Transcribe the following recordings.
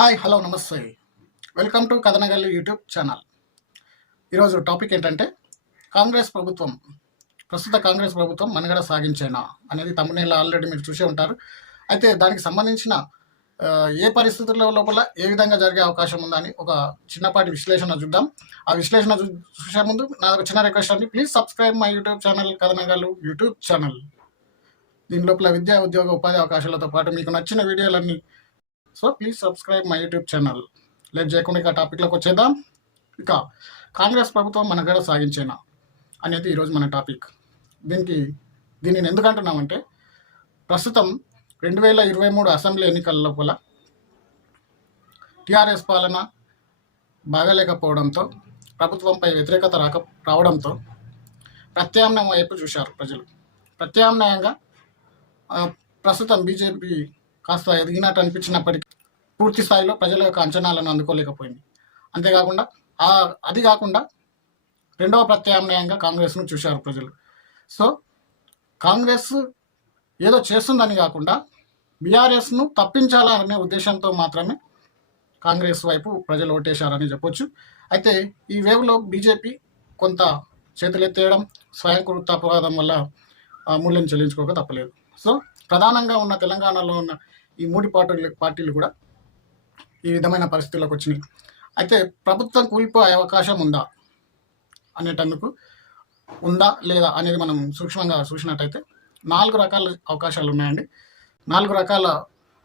Hi hello namaste. Welcome to Kathanagalli YouTube channel. ఈరోజు topic ఏంటంటే కాంగ్రెస్ ప్రభుత్వం ప్రస్తుత కాంగ్రెస్ ప్రభుత్వం మనుగడ సాగించేనా అనేది తమ్మునేళ్ళు ఆల్రెడీ మీరు చూసే ఉంటారు. అయితే దానికి సంబంధించిన ఏ పరిస్థితుల లోపల ఏ విధంగా జరిగే అవకాశం ఉందని ఒక చిన్నపాటి విశ్లేషణ చూద్దాం. ఆ విశ్లేషణ చూ- చూసే ముందు నా ఒక చిన్న రిక్వెస్ట్ అండి. Please subscribe my YouTube channel Kathanagallu YouTube channel. దీని లోపల విద్యా ఉద్యోగ ఉపాధి అవకాశాలతో పాటు మీకు నచ్చిన వీడియోలన్నీ so please subscribe my YouTube channel late చేయకుండా ఇక టాపిక్లోకి వచ్చేద్దాం. ఇక కాంగ్రెస్ ప్రభుత్వం మన గడ సాగించేనా అనేది ఈరోజు మన టాపిక్ దీనికి దీనిని ఎందుకు అంటున్నామంటే ప్రస్తుతం రెండు వేల ఇరవై మూడు అసెంబ్లీ ఎన్నికల లోపల టీఆర్ఎస్ పాలన బాగాలేకపోవడంతో ప్రభుత్వంపై వ్యతిరేకత రాక రావడంతో ప్రత్యామ్నాయం వైపు చూశారు ప్రజలు. ప్రత్యామ్నాయంగా ప్రస్తుతం బీజేపీ కాస్త ఎదిగినట్టు అనిపించినప్పటికీ పూర్తి స్థాయిలో ప్రజల యొక్క అంచనాలను అందుకోలేకపోయింది. అంతేకాకుండా ఆ అది కాకుండా రెండవ ప్రత్యామ్నాయంగా కాంగ్రెస్ను చూశారు ప్రజలు. సో కాంగ్రెస్ ఏదో చేస్తుందని కాకుండా బీఆర్ఎస్ను తప్పించాలనే ఉద్దేశంతో మాత్రమే కాంగ్రెస్ వైపు ప్రజలు ఓటేశారని చెప్పొచ్చు. అయితే ఈ వేవ్లో బీజేపీ కొంత చేతులెత్తేయడం స్వయం కృతాపరాధం వల్ల మూల్యం చెల్లించుకోక తప్పలేదు. సో ప్రధానంగా ఉన్న తెలంగాణలో ఉన్న ఈ మూడు పార్టీలు పార్టీలు కూడా ఈ విధమైన పరిస్థితుల్లోకి వచ్చినాయి. అయితే ప్రభుత్వం కూలిపోయే అవకాశం ఉందా అనేటందుకు ఉందా లేదా అనేది మనం సూక్ష్మంగా చూసినట్టయితే నాలుగు రకాల అవకాశాలు ఉన్నాయండి. నాలుగు రకాల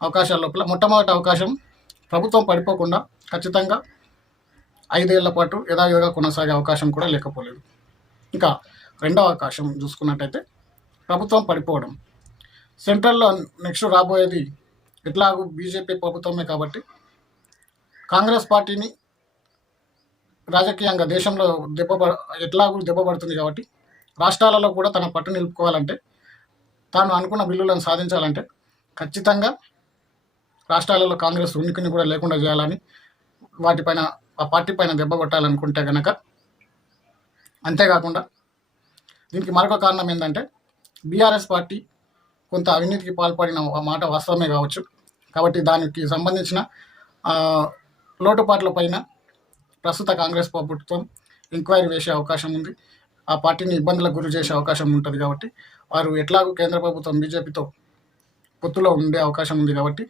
అవకాశాల లోపల మొట్టమొదటి అవకాశం ప్రభుత్వం పడిపోకుండా ఖచ్చితంగా ఐదేళ్ళ పాటు యథావిధిగా కొనసాగే అవకాశం కూడా లేకపోలేదు. ఇంకా రెండవ అవకాశం చూసుకున్నట్టయితే ప్రభుత్వం పడిపోవడం. సెంట్రల్లో నెక్స్ట్ రాబోయేది ఎట్లాగూ బీజేపీ ప్రభుత్వమే కాబట్టి కాంగ్రెస్ పార్టీని రాజకీయంగా దేశంలో దెబ్బ ఎట్లాగూ దెబ్బపడుతుంది కాబట్టి రాష్ట్రాలలో కూడా తన పట్టు నిలుపుకోవాలంటే తాను అనుకున్న బిల్లులను సాధించాలంటే ఖచ్చితంగా రాష్ట్రాలలో కాంగ్రెస్ ఉనికిని కూడా లేకుండా చేయాలని వాటిపైన ఆ పార్టీ పైన దెబ్బ కొట్టాలనుకుంటే కనుక అంతేకాకుండా దీనికి మరొక కారణం ఏంటంటే బీఆర్ఎస్ పార్టీ కొంత అవినీతికి పాల్పడిన మాట వాస్తవమే కావచ్చు. కాబట్టి దానికి సంబంధించిన లోటుపాట్ల పైన ప్రస్తుత కాంగ్రెస్ ప్రభుత్వం ఎంక్వైరీ వేసే అవకాశం ఉంది. ఆ పార్టీని ఇబ్బందులకు గురి చేసే అవకాశం ఉంటుంది కాబట్టి వారు ఎట్లాగూ కేంద్ర ప్రభుత్వం బీజేపీతో పొత్తులో ఉండే అవకాశం ఉంది కాబట్టి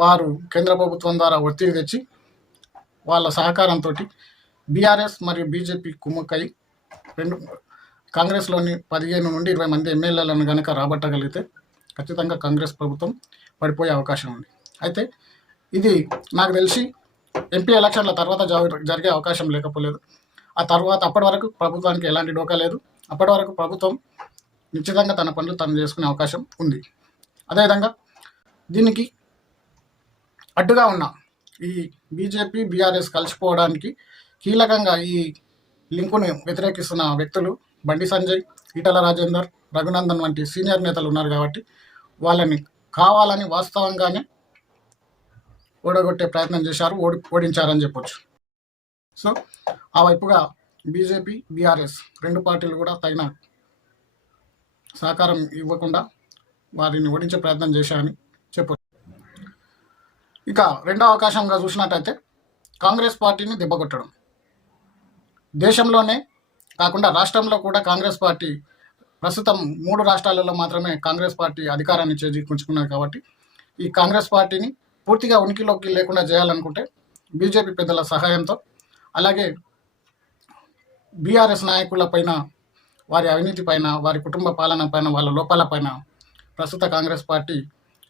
వారు కేంద్ర ప్రభుత్వం ద్వారా ఒత్తిడి తెచ్చి వాళ్ళ సహకారంతో బీఆర్ఎస్ మరియు బీజేపీ కుమ్మక్కై రెండు కాంగ్రెస్లోని పదిహేను నుండి ఇరవై మంది ఎమ్మెల్యేలను కనుక రాబట్టగలిగితే ఖచ్చితంగా కాంగ్రెస్ ప్రభుత్వం పడిపోయే అవకాశం ఉంది. అయితే ఇది నాకు తెలిసి ఎంపీ ఎలక్షన్ల తర్వాత జరిగే అవకాశం లేకపోలేదు. ఆ తర్వాత అప్పటి వరకు ప్రభుత్వానికి ఎలాంటి డోకా లేదు. అప్పటి వరకు ప్రభుత్వం నిశ్చితంగా తన పనులు తను చేసుకునే అవకాశం ఉంది. అదేవిధంగా దీనికి అడ్డుగా ఉన్న ఈ బీజేపీ బీఆర్ఎస్ కలిసిపోవడానికి కీలకంగా ఈ లింకును వ్యతిరేకిస్తున్న వ్యక్తులు బండి సంజయ్ ఈటల రాజేందర్ రఘునందన్ వంటి సీనియర్ నేతలు ఉన్నారు కాబట్టి వాళ్ళని కావాలని వాస్తవంగానే ఓడగొట్టే ప్రయత్నం చేశారు ఓడి ఓడించారని చెప్పొచ్చు. సో ఆ వైపుగా బీజేపీ బీఆర్ఎస్ రెండు పార్టీలు కూడా తగిన సహకారం ఇవ్వకుండా వారిని ఓడించే ప్రయత్నం చేశారని చెప్పొచ్చు. ఇక రెండో అవకాశంగా చూసినట్టయితే కాంగ్రెస్ పార్టీని దెబ్బకొట్టడం దేశంలోనే కాకుండా రాష్ట్రంలో కూడా కాంగ్రెస్ పార్టీ ప్రస్తుతం మూడు రాష్ట్రాలలో మాత్రమే కాంగ్రెస్ పార్టీ అధికారాన్ని చేజిక్కుంచుకున్నది కాబట్టి ఈ కాంగ్రెస్ పార్టీని పూర్తిగా ఉనికిలోకి లేకుండా చేయాలనుకుంటే బీజేపీ పెద్దల సహాయంతో అలాగే బీఆర్ఎస్ నాయకుల పైన వారి అవినీతి పైన వారి కుటుంబ పాలన పైన వాళ్ళ లోపాల పైన ప్రస్తుత కాంగ్రెస్ పార్టీ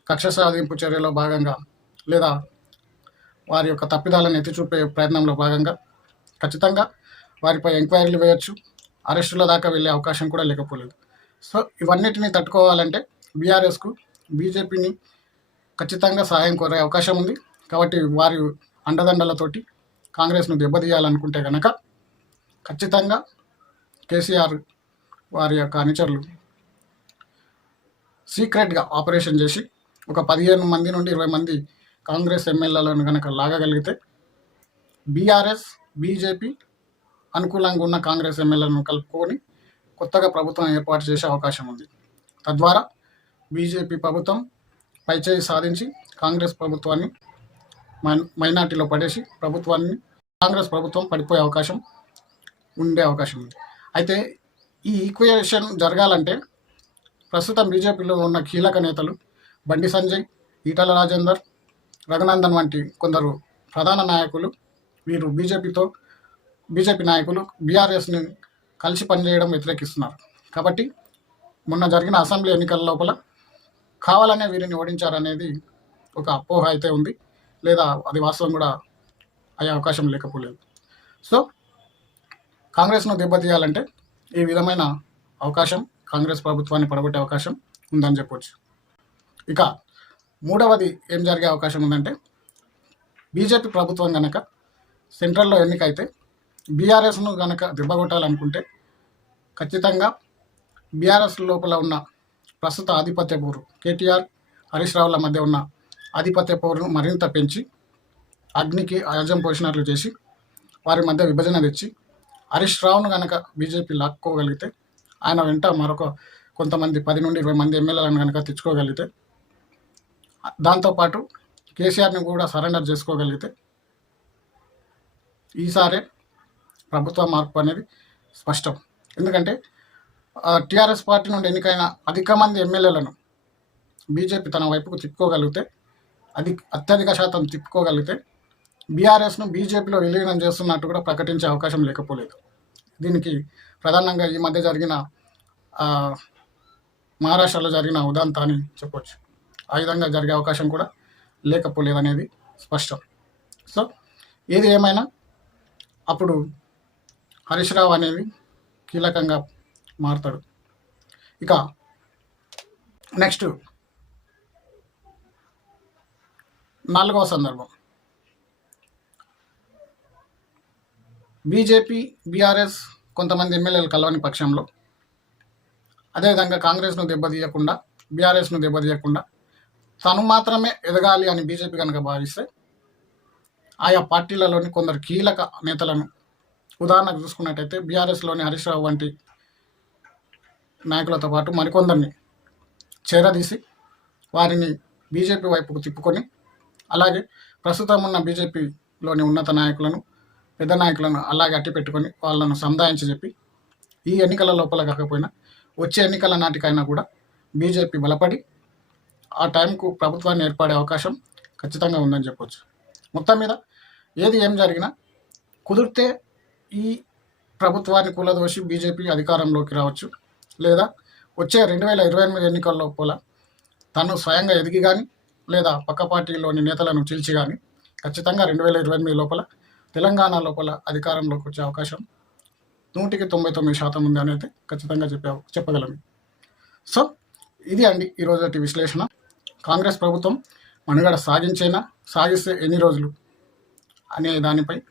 కక్ష సాధింపు చర్యలో భాగంగా లేదా వారి యొక్క తప్పిదాలను ఎత్తి చూపే ప్రయత్నంలో భాగంగా ఖచ్చితంగా వారిపై ఎంక్వైరీలు వేయొచ్చు అరెస్టుల దాకా వెళ్ళే అవకాశం కూడా లేకపోలేదు. సో ఇవన్నిటిని తట్టుకోవాలంటే బీఆర్ఎస్కు బీజేపీని ఖచ్చితంగా సహాయం కోరే అవకాశం ఉంది. కాబట్టి వారి అండదండలతోటి కాంగ్రెస్ను దెబ్బతీయాలనుకుంటే కనుక ఖచ్చితంగా కేసీఆర్ వారి యొక్క అనుచరులు సీక్రెట్గా ఆపరేషన్ చేసి ఒక పదిహేను మంది నుండి ఇరవై మంది కాంగ్రెస్ ఎమ్మెల్యేలను కనుక లాగగలిగితే బీఆర్ఎస్ బీజేపీ అనుకూలంగా ఉన్న కాంగ్రెస్ ఎమ్మెల్యేలను కలుపుకొని కొత్తగా ప్రభుత్వం ఏర్పాటు చేసే అవకాశం ఉంది. తద్వారా బీజేపీ ప్రభుత్వం పైచేయి సాధించి కాంగ్రెస్ ప్రభుత్వాన్ని మై- మైనార్టీలో పడేసి ప్రభుత్వాన్ని కాంగ్రెస్ ప్రభుత్వం పడిపోయే అవకాశం ఉండే అవకాశం ఉంది. అయితే ఈ ఈక్వేషన్ జరగాలంటే ప్రస్తుతం బీజేపీలో ఉన్న కీలక నేతలు బండి సంజయ్ ఈటల రాజేందర్ రఘునందన్ వంటి కొందరు ప్రధాన నాయకులు వీరు బీజేపీతో బీజేపీ నాయకులు బీఆర్ఎస్ని కలిసి పనిచేయడం వ్యతిరేకిస్తున్నారు. కాబట్టి మొన్న జరిగిన అసెంబ్లీ ఎన్నికల లోపల కావాలనే వీరిని ఓడించారనేది ఒక అపోహ అయితే ఉంది. లేదా అది వాస్తవం కూడా అయ్యే అవకాశం లేకపోలేదు. సో కాంగ్రెస్ను దెబ్బతీయాలంటే ఈ విధమైన అవకాశం కాంగ్రెస్ ప్రభుత్వాన్ని పడగొట్టే అవకాశం ఉందని చెప్పవచ్చు ఇక మూడవది ఏం జరిగే అవకాశం ఉందంటే బీజేపీ ప్రభుత్వం కనుక సెంట్రల్లో ఎన్నికైతే బీఆర్ఎస్ను కనుక దెబ్బగొట్టాలనుకుంటే ఖచ్చితంగా బీఆర్ఎస్ లోపల ఉన్న ప్రస్తుత ఆధిపత్య పోరు కేటీఆర్ హరీష్ రావుల మధ్య ఉన్న ఆధిపత్య పోరును మరింత పెంచి అగ్నికి అజం పోసినట్లు చేసి వారి మధ్య విభజన తెచ్చి హరీష్ రావును కనుక బీజేపీ లాక్కోగలిగితే ఆయన వెంట మరొక కొంతమంది పది నుండి ఇరవై మంది ఎమ్మెల్యేలను కనుక తెచ్చుకోగలిగితే దాంతోపాటు కేసీఆర్ని కూడా సరెండర్ చేసుకోగలిగితే ఈసారే ప్రభుత్వ మార్పు అనేది స్పష్టం. ఎందుకంటే టీఆర్ఎస్ పార్టీ నుండి ఎన్నికైన అధిక మంది ఎమ్మెల్యేలను బీజేపీ తన వైపుకు తిప్పుకోగలిగితే అది అత్యధిక శాతం తిప్పుకోగలిగితే బీఆర్ఎస్ను బీజేపీలో విలీనం చేస్తున్నట్టు కూడా ప్రకటించే అవకాశం లేకపోలేదు. దీనికి ప్రధానంగా ఈ మధ్య జరిగిన మహారాష్ట్రలో జరిగిన ఉదంతా అని చెప్పొచ్చు. ఆ విధంగా జరిగే అవకాశం కూడా లేకపోలేదు అనేది స్పష్టం. సో ఏది ఏమైనా అప్పుడు హరీష్ రావు అనేది కీలకంగా మారుతాడు. ఇక నెక్స్ట్ నాలుగవ సందర్భం. బీజేపీ బీఆర్ఎస్ కొంతమంది ఎమ్మెల్యేలు కలవని పక్షంలో అదేవిధంగా కాంగ్రెస్ను దెబ్బతీయకుండా బీఆర్ఎస్ను దెబ్బతీయకుండా తను మాత్రమే ఎదగాలి అని బీజేపీ కనుక భావిస్తే ఆయా పార్టీలలోని కొందరు కీలక నేతలను ఉదాహరణకు చూసుకున్నట్టయితే బీఆర్ఎస్లోని హరీష్ రావు వంటి నాయకులతో పాటు మరికొందరిని చేరదీసి వారిని బీజేపీ వైపుకు తిప్పుకొని అలాగే ప్రస్తుతం ఉన్న బీజేపీలోని ఉన్నత నాయకులను పెద్ద నాయకులను అలాగే అట్టి పెట్టుకొని వాళ్ళను సంధాయించి చెప్పి ఈ ఎన్నికల లోపల కాకపోయినా వచ్చే ఎన్నికల నాటికైనా కూడా బీజేపీ బలపడి ఆ టైంకు ప్రభుత్వాన్ని ఏర్పడే అవకాశం ఖచ్చితంగా ఉందని చెప్పొచ్చు. మొత్తం మీద ఏది ఏం జరిగినా కుదిరితే ఈ ప్రభుత్వాన్ని కూలదోసి బీజేపీ అధికారంలోకి రావచ్చు. లేదా వచ్చే రెండు వేల ఇరవై ఎనిమిది ఎన్నికల్లో లోపల తను స్వయంగా ఎదిగి కానీ లేదా పక్క పార్టీలోని నేతలను చీల్చి కానీ ఖచ్చితంగా రెండు వేల ఇరవై ఎనిమిది లోపల తెలంగాణ లోపల అధికారంలోకి వచ్చే అవకాశం నూటికి తొంభై తొమ్మిది శాతం ఉంది అనేది ఖచ్చితంగా చెప్పే చెప్పగలను సో ఇది అండి ఈరోజు విశ్లేషణ. కాంగ్రెస్ ప్రభుత్వం మనుగడ సాగించేనా సాగిస్తే ఎన్ని రోజులు అనే దానిపై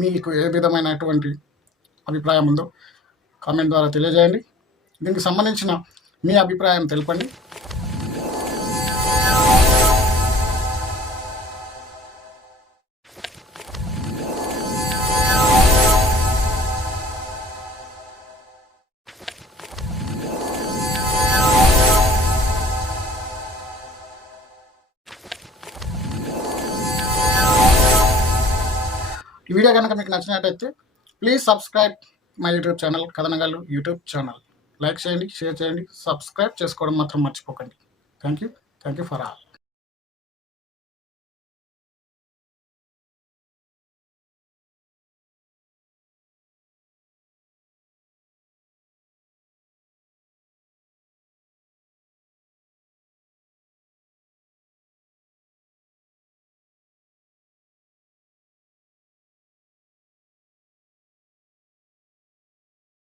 మీకు ఏ విధమైనటువంటి అభిప్రాయం ఉందో కామెంట్ ద్వారా తెలియజేయండి. దీనికి సంబంధించిన మీ అభిప్రాయం తెలపండి. ఈ వీడియో కనుక మీకు నచ్చినట్టయితే please subscribe my YouTube channel Kathanagallu YouTube channel like చేయండి షేర్ చేయండి సబ్స్క్రైబ్ చేసుకోవడం మాత్రం మర్చిపోకండి. Thank you thank you for all